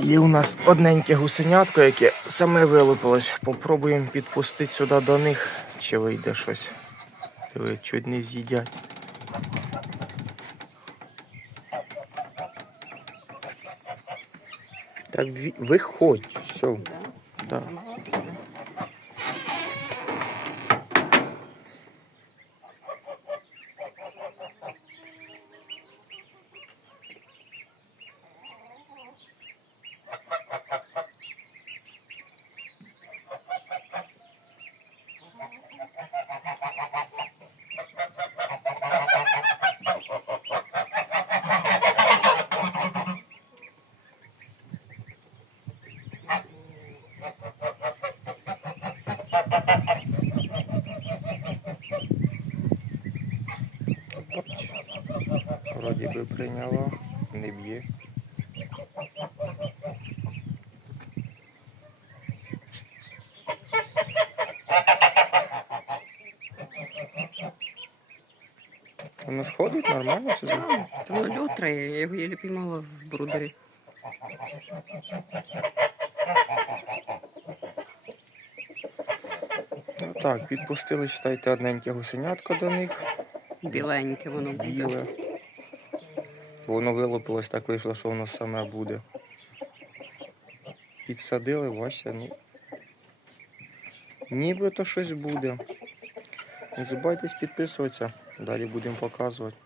Є у нас одненьке гусенятко, яке саме вилупилось. Попробуємо підпустити сюди до них, чи вийде щось. Диви, чуть не з'їдять. Так виходь, все. Да. Вроді би прийняла, не б'є. Воно ж ходить нормально сюди. Та воно льотрає, я його єлі піймала в брудері. Так, підпустили, читайте, одненьке гусенятко до них. Біленьке воно буде. біле. Воно вилупилось, так вийшло, що воно саме буде. Підсадили, бачите, ну. Нібито щось буде. Не забувайтесь підписуватися. Далі будемо показувати.